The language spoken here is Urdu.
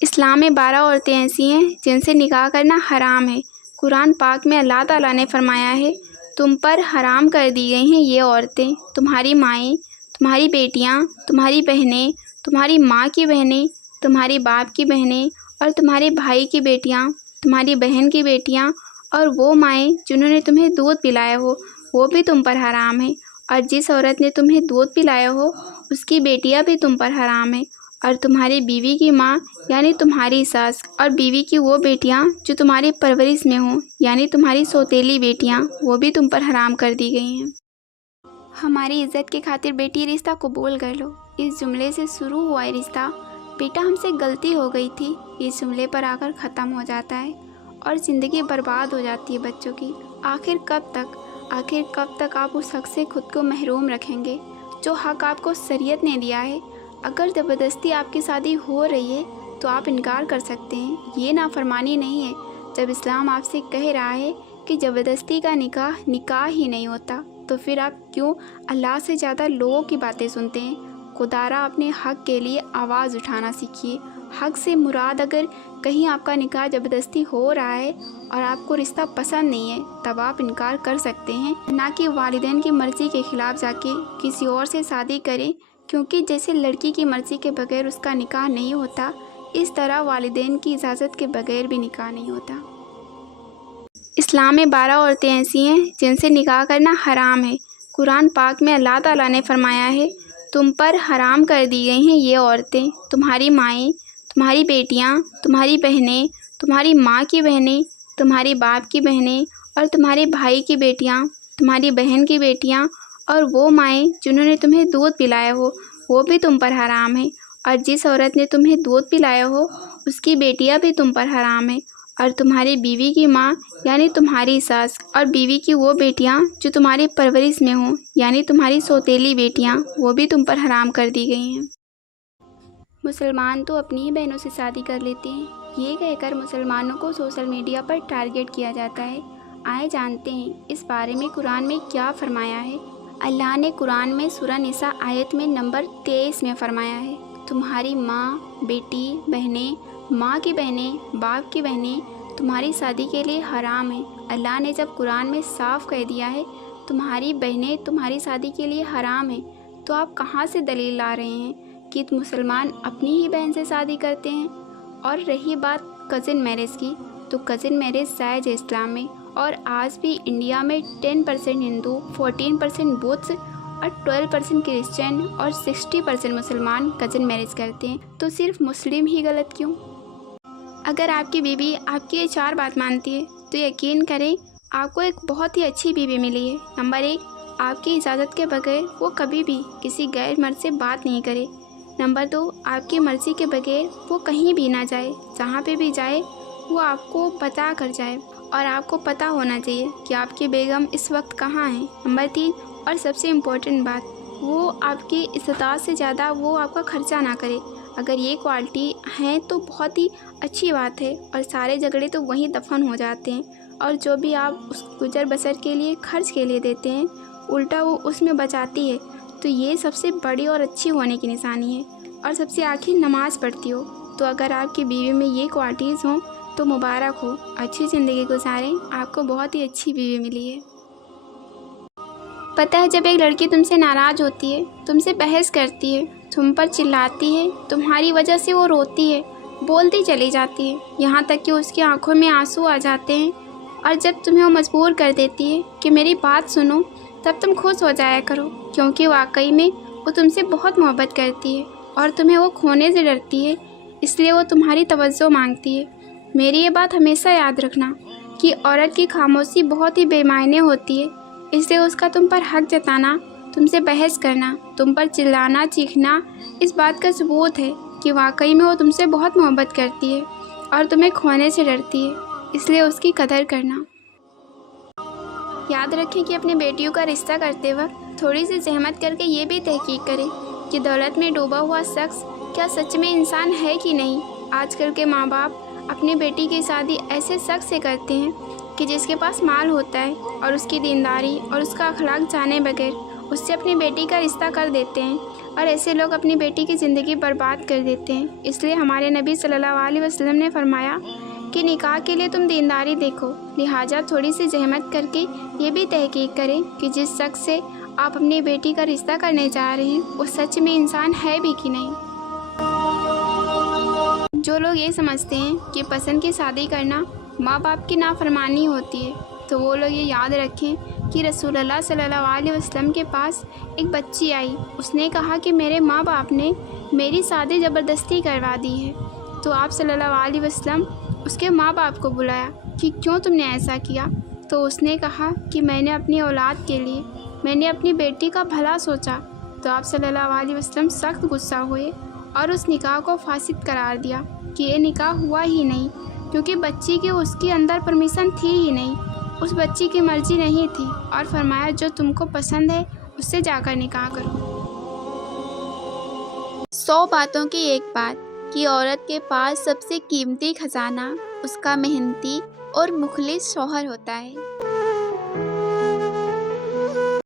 اسلام میں 12 عورتیں ایسی ہیں جن سے نکاح کرنا حرام ہے۔ قرآن پاک میں اللہ تعالیٰ نے فرمایا ہے، تم پر حرام کر دی گئی ہیں یہ عورتیں، تمہاری مائیں، تمہاری بیٹیاں، تمہاری بہنیں، تمہاری ماں کی بہنیں، تمہارے باپ کی بہنیں اور تمہارے بھائی کی بیٹیاں، تمہاری بہن کی بیٹیاں اور وہ مائیں جنہوں نے تمہیں دودھ پلایا ہو، وہ بھی تم پر حرام ہے، اور جس عورت نے تمہیں دودھ پلایا ہو اس کی بیٹیاں بھی تم پر حرام ہے، اور تمہاری بیوی کی ماں یعنی تمہاری ساس اور بیوی کی وہ بیٹیاں جو تمہاری پرورش میں ہوں یعنی تمہاری سوتیلی بیٹیاں، وہ بھی تم پر حرام کر دی گئی ہیں۔ ہماری عزت کی خاطر بیٹی رشتہ قبول کر لو، اس جملے سے شروع ہوا ہے رشتہ۔ بیٹا ہم سے غلطی ہو گئی تھی، اس جملے پر آ کر ختم ہو جاتا ہے اور زندگی برباد ہو جاتی ہے بچوں کی۔ آخر کب تک آپ اس حق سے خود کو محروم رکھیں گے جو حق آپ کو شریعت نے دیا ہے؟ اگر زبردستی آپ کی شادی ہو رہی ہے تو آپ انکار کر سکتے ہیں، یہ نافرمانی نہیں ہے۔ جب اسلام آپ سے کہہ رہا ہے کہ زبردستی کا نکاح ہی نہیں ہوتا، تو پھر آپ کیوں اللہ سے زیادہ لوگوں کی باتیں سنتے ہیں؟ خدارا اپنے حق کے لیے آواز اٹھانا سیکھیے۔ حق سے مراد اگر کہیں آپ کا نکاح زبردستی ہو رہا ہے اور آپ کو رشتہ پسند نہیں ہے تب آپ انکار کر سکتے ہیں، نہ کہ والدین کی مرضی کے خلاف جا کے کسی اور سے شادی کریں، کیونکہ جیسے لڑکی کی مرضی کے بغیر اس کا نکاح نہیں ہوتا، اس طرح والدین کی اجازت کے بغیر بھی نکاح نہیں ہوتا۔ اسلام میں 12 عورتیں ایسی ہیں جن سے نکاح کرنا حرام ہے۔ قرآن پاک میں اللہ تعالیٰ نے فرمایا ہے، تم پر حرام کر دی گئی ہیں یہ عورتیں، تمہاری مائیں، تمہاری بیٹیاں، تمہاری بہنیں، تمہاری ماں کی بہنیں، تمہارے باپ کی بہنیں اور تمہارے بھائی کی بیٹیاں، تمہاری بہن کی بیٹیاں اور وہ مائیں جنہوں نے تمہیں دودھ پلایا ہو، وہ بھی تم پر حرام ہے، اور جس عورت نے تمہیں دودھ پلایا ہو اس کی بیٹیاں بھی تم پر حرام ہے، اور تمہاری بیوی کی ماں یعنی تمہاری ساس اور بیوی کی وہ بیٹیاں جو تمہاری پرورش میں ہوں یعنی تمہاری سوتیلی بیٹیاں، وہ بھی تم پر حرام کر دی گئی ہیں۔ مسلمان تو اپنی ہی بہنوں سے شادی کر لیتے ہیں، یہ کہہ کر مسلمانوں کو سوشل میڈیا پر ٹارگٹ کیا جاتا ہے۔ آئے جانتے ہیں اس بارے میں قرآن میں کیا فرمایا ہے۔ اللہ نے قرآن میں سورہ نساء آیت میں نمبر 23 میں فرمایا ہے، تمہاری ماں، بیٹی، بہنیں، ماں کی بہنیں، باپ کی بہنیں تمہاری شادی کے لیے حرام ہیں۔ اللہ نے جب قرآن میں صاف کہہ دیا ہے تمہاری بہنیں تمہاری شادی کے لیے حرام ہیں، تو آپ کہاں سے دلیل لا رہے ہیں کہ مسلمان اپنی ہی بہن سے شادی کرتے ہیں؟ اور رہی بات کزن میرج کی، تو کزن میرج جائز ہے اسلام میں، اور آج بھی انڈیا میں 10% ہندو، 14% بدھ اور 12% کرسچن اور 60% مسلمان کزن میرج کرتے ہیں، تو صرف مسلم ہی غلط کیوں؟ اگر آپ کی بیوی آپ کی یہ 4 بات مانتی ہے تو یقین کریں آپ کو ایک بہت ہی اچھی بیوی ملی ہے۔ نمبر 1، آپ کی اجازت کے بغیر وہ کبھی بھی کسی غیر مرد سے بات نہیں کرے۔ نمبر 2، آپ کی مرضی کے بغیر وہ کہیں بھی نہ جائے، جہاں پہ بھی جائے وہ آپ کو بتا کر جائے اور آپ کو پتہ ہونا چاہیے کہ آپ کی بیگم اس وقت کہاں ہیں۔ نمبر 3، اور سب سے امپورٹنٹ بات، وہ آپ کی استطاعت سے زیادہ وہ آپ کا خرچہ نہ کرے۔ اگر یہ کوالٹی ہیں تو بہت ہی اچھی بات ہے، اور سارے جھگڑے تو وہیں دفن ہو جاتے ہیں، اور جو بھی آپ اس گزر بسر کے لیے خرچ کے لیے دیتے ہیں الٹا وہ اس میں بچاتی ہے، تو یہ سب سے بڑی اور اچھی ہونے کی نشانی ہے۔ اور سب سے آخر، نماز پڑھتی ہو، تو اگر آپ کی بیوی میں یہ کوالٹیز ہوں تو مبارک ہو، اچھی زندگی گزاریں، آپ کو بہت ہی اچھی بیوی ملی ہے۔ پتہ ہے جب ایک لڑکی تم سے ناراض ہوتی ہے، تم سے بحث کرتی ہے، تم پر چلاتی ہے، تمہاری وجہ سے وہ روتی ہے، بولتی چلی جاتی ہے، یہاں تک کہ اس کی آنکھوں میں آنسو آ جاتے ہیں، اور جب تمہیں وہ مجبور کر دیتی ہے کہ میری بات سنو، تب تم خوش ہو جایا کرو، کیونکہ واقعی میں وہ تم سے بہت محبت کرتی ہے اور تمہیں وہ کھونے سے ڈرتی ہے، اس لیے وہ تمہاری توجہ مانگتی ہے۔ میری یہ بات ہمیشہ یاد رکھنا کہ عورت کی خاموشی بہت ہی بے معنی ہوتی ہے، اس لیے اس کا تم پر حق جتانا، تم سے بحث کرنا، تم پر چلانا چیخنا اس بات کا ثبوت ہے کہ واقعی میں وہ تم سے بہت محبت کرتی ہے اور تمہیں کھونے سے ڈرتی ہے، اس لیے اس کی قدر کرنا۔ یاد رکھیں کہ اپنے بیٹیوں کا رشتہ کرتے وقت تھوڑی سی زحمت کر کے یہ بھی تحقیق کریں کہ دولت میں ڈوبا ہوا شخص کیا سچ میں انسان ہے کہ نہیں۔ آج کل کے ماں باپ اپنی بیٹی کی شادی ایسے شخص سے کرتے ہیں کہ جس کے پاس مال ہوتا ہے، اور اس کی دینداری اور اس کا اخلاق جانے بغیر اس سے اپنی بیٹی کا رشتہ کر دیتے ہیں، اور ایسے لوگ اپنی بیٹی کی زندگی برباد کر دیتے ہیں۔ اس لیے ہمارے نبی صلی اللہ علیہ وسلم نے فرمایا کہ نکاح کے لیے تم دینداری دیکھو، لہٰذا تھوڑی سی زحمت کر کے یہ بھی تحقیق کریں کہ جس شخص سے آپ اپنی بیٹی کا رشتہ کرنے جا رہے ہیں وہ سچ میں انسان ہے بھی کہ نہیں۔ جو لوگ یہ سمجھتے ہیں کہ پسند کی شادی کرنا ماں باپ کی نافرمانی ہوتی ہے، تو وہ لوگ یہ یاد رکھیں کہ رسول اللہ صلی اللہ علیہ وسلم کے پاس ایک بچی آئی۔ اس نے کہا کہ میرے ماں باپ نے میری شادی زبردستی کروا دی ہے۔ تو آپ صلی اللہ علیہ وسلم اس کے ماں باپ کو بلایا کہ کیوں تم نے ایسا کیا؟ تو اس نے کہا کہ میں نے اپنی اولاد کے لیے، میں نے اپنی بیٹی کا بھلا سوچا۔ تو آپ صلی اللہ علیہ وسلم سخت غصہ ہوئے اور اس نکاح کو فاسد قرار دیا کہ یہ نکاح ہوا ہی نہیں، کیونکہ بچی کی اس کے اندر پرمیشن تھی ہی نہیں، اس بچی کی مرضی نہیں تھی، اور فرمایا جو تم کو پسند ہے اس سے جا کر نکاح کرو۔ 100 باتوں کی ایک بات کہ عورت کے پاس سب سے قیمتی خزانہ اس کا محنتی اور مخلص شوہر ہوتا ہے۔